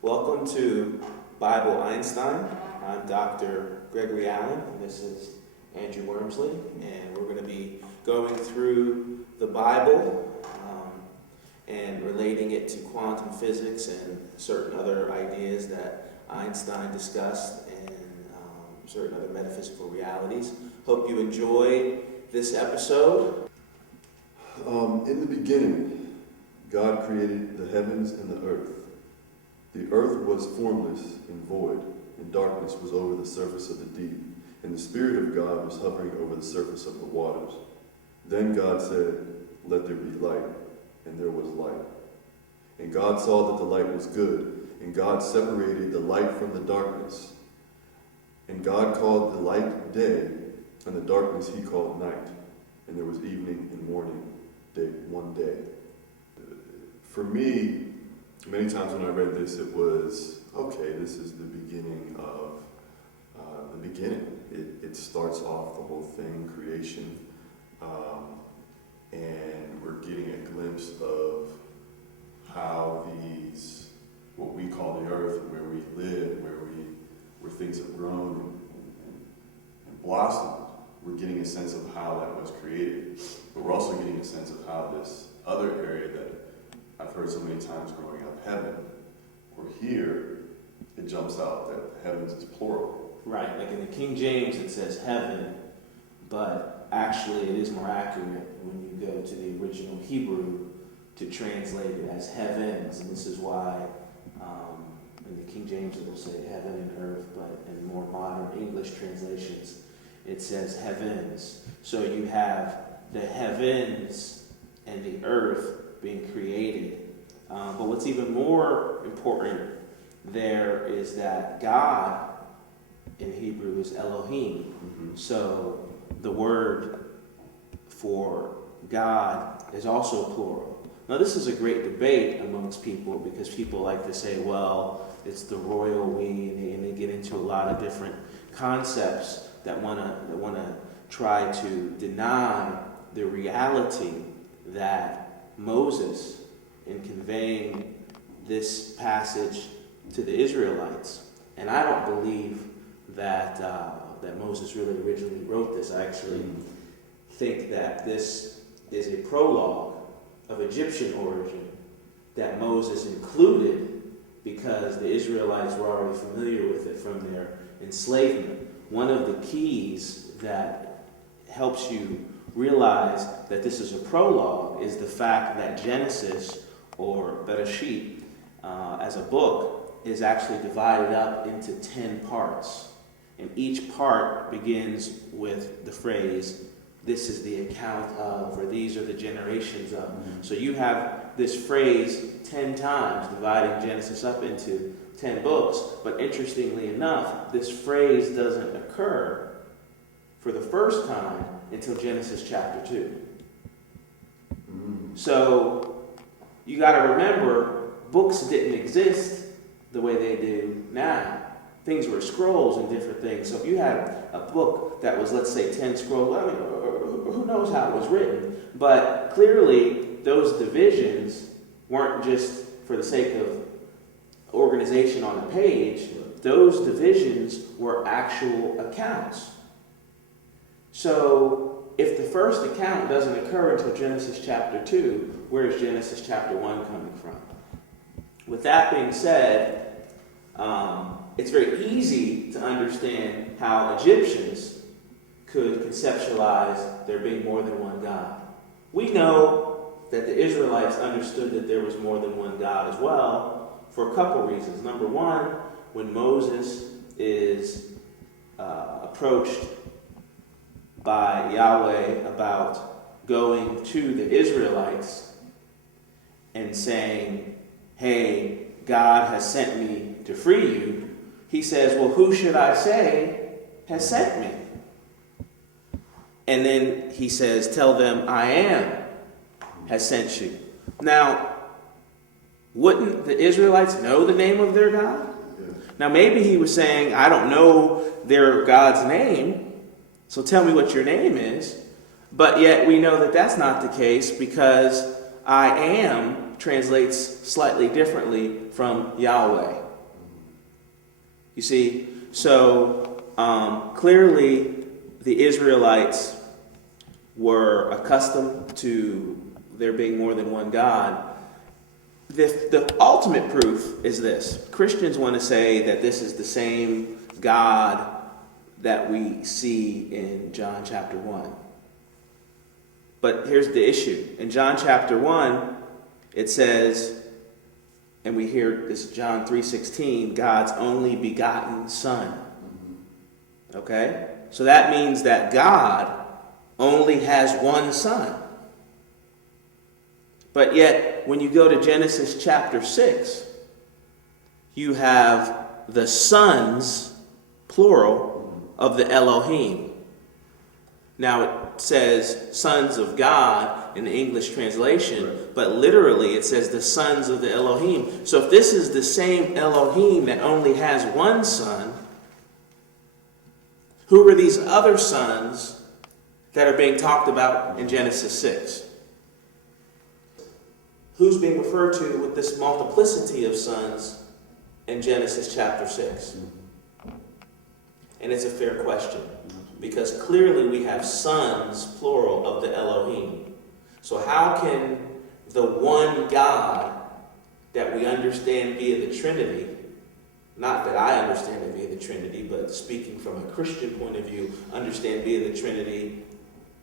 Welcome to Bible Einstein. I'm Dr. Gregory Allen, and this is Andrew Wormsley, and we're going to be going through the Bible and relating it to quantum physics and certain other ideas that Einstein discussed and certain other metaphysical realities. Hope you enjoy this episode. In the beginning, God created the heavens and the earth. The earth was formless and void, and darkness was over the surface of the deep, and the Spirit of God was hovering over the surface of the waters. Then God said, "Let there be light," and there was light. And God saw that the light was good, and God separated the light from the darkness. And God called the light day, and the darkness he called night. And there was evening and morning, one day. For me, many times when I read this, it was, okay, this is the beginning of the beginning. It starts off the whole thing, creation, and we're getting a glimpse of how what we call the earth, where we live, where things have grown and blossomed. We're getting a sense of how that was created, but we're also getting a sense of how this other area that I've heard so many times growing up, heaven, or here, it jumps out that heavens is plural. Right, like in the King James it says heaven, but actually it is more accurate when you go to the original Hebrew to translate it as heavens, and this is why in the King James it will say heaven and earth, but in more modern English translations it says heavens. So you have the heavens and the earth being created. But what's even more important there is that God in Hebrew is Elohim. Mm-hmm. So the word for God is also plural. Now this is a great debate amongst people because people like to say, well, it's the royal we, and they get into a lot of different concepts that want to try to deny the reality that Moses, in conveying this passage to the Israelites, and I don't believe that Moses really originally wrote this. I actually think that this is a prologue of Egyptian origin that Moses included because the Israelites were already familiar with it from their enslavement. One of the keys that helps you realize that this is a prologue is the fact that Genesis, or Bereshit, as a book, is actually divided up into 10 parts. And each part begins with the phrase, "This is the account of," or "These are the generations of." Mm-hmm. So you have this phrase 10 times, dividing Genesis up into 10 books. But interestingly enough, this phrase doesn't occur for the first time until Genesis chapter 2. So you got to remember, books didn't exist the way they do now. Things were scrolls and different things. So if you had a book that was, let's say, 10 scrolls, I mean, who knows how it was written, but clearly those divisions weren't just for the sake of organization on a page. Those divisions were actual accounts. So if the first account doesn't occur until Genesis chapter 2, where is Genesis chapter 1 coming from? With that being said, it's very easy to understand how Egyptians could conceptualize there being more than one God. We know that the Israelites understood that there was more than one God as well for a couple reasons. Number one, when Moses is approached by Yahweh about going to the Israelites and saying, "Hey, God has sent me to free you," he says, "Well, who should I say has sent me?" And then he says, "Tell them I am has sent you." Now, wouldn't the Israelites know the name of their God? Yeah. Now, maybe he was saying, "I don't know their God's name, so tell me what your name is." But yet we know that that's not the case because "I am" translates slightly differently from Yahweh. You see, so clearly the Israelites were accustomed to there being more than one God. The ultimate proof is this. Christians want to say that this is the same God that we see in John chapter 1. But here's the issue. In John chapter 1, it says, and we hear this John 3:16, God's only begotten Son. Okay? So that means that God only has one Son. But yet, when you go to Genesis chapter 6, you have the sons, plural, of the Elohim. Now it says sons of God in the English translation, but literally it says the sons of the Elohim. So if this is the same Elohim that only has one son, who are these other sons that are being talked about in Genesis 6? Who's being referred to with this multiplicity of sons in Genesis chapter 6? And it's a fair question, because clearly we have sons, plural, of the Elohim. So how can the one God that we understand via the Trinity, not that I understand it via the Trinity, but speaking from a Christian point of view, understand via the Trinity,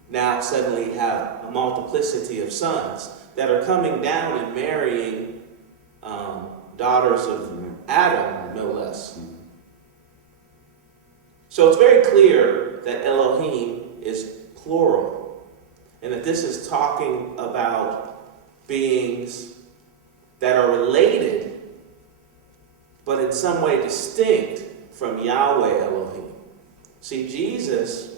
now suddenly have a multiplicity of sons that are coming down and marrying daughters of Adam, no less. So it's very clear that Elohim is plural, and that this is talking about beings that are related, but in some way distinct from Yahweh Elohim. See, Jesus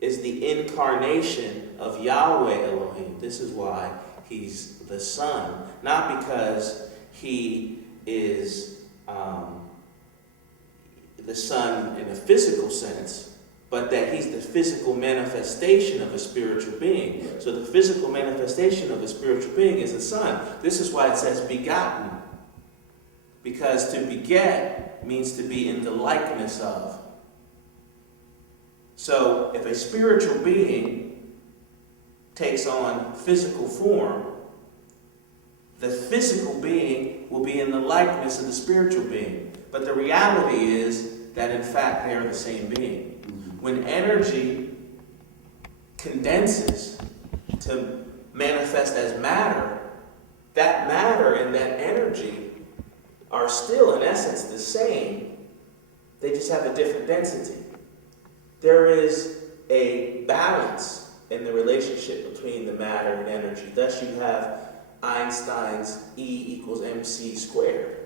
is the incarnation of Yahweh Elohim. This is why he's the Son. Not because he is the Son in a physical sense, but that he's the physical manifestation of a spiritual being. So the physical manifestation of a spiritual being is the Son. This is why it says begotten. Because to beget means to be in the likeness of. So if a spiritual being takes on physical form, the physical being will be in the likeness of the spiritual being. But the reality is that in fact they are the same being. When energy condenses to manifest as matter, that matter and that energy are still in essence the same. They just have a different density. There is a balance in the relationship between the matter and energy. Thus you have Einstein's E equals mc squared.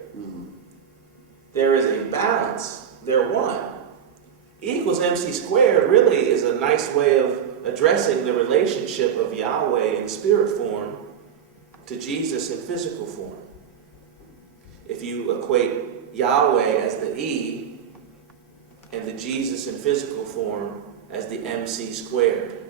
There is a balance. They're one. E equals mc squared really is a nice way of addressing the relationship of Yahweh in spirit form to Jesus in physical form. If you equate Yahweh as the E and the Jesus in physical form as the mc squared.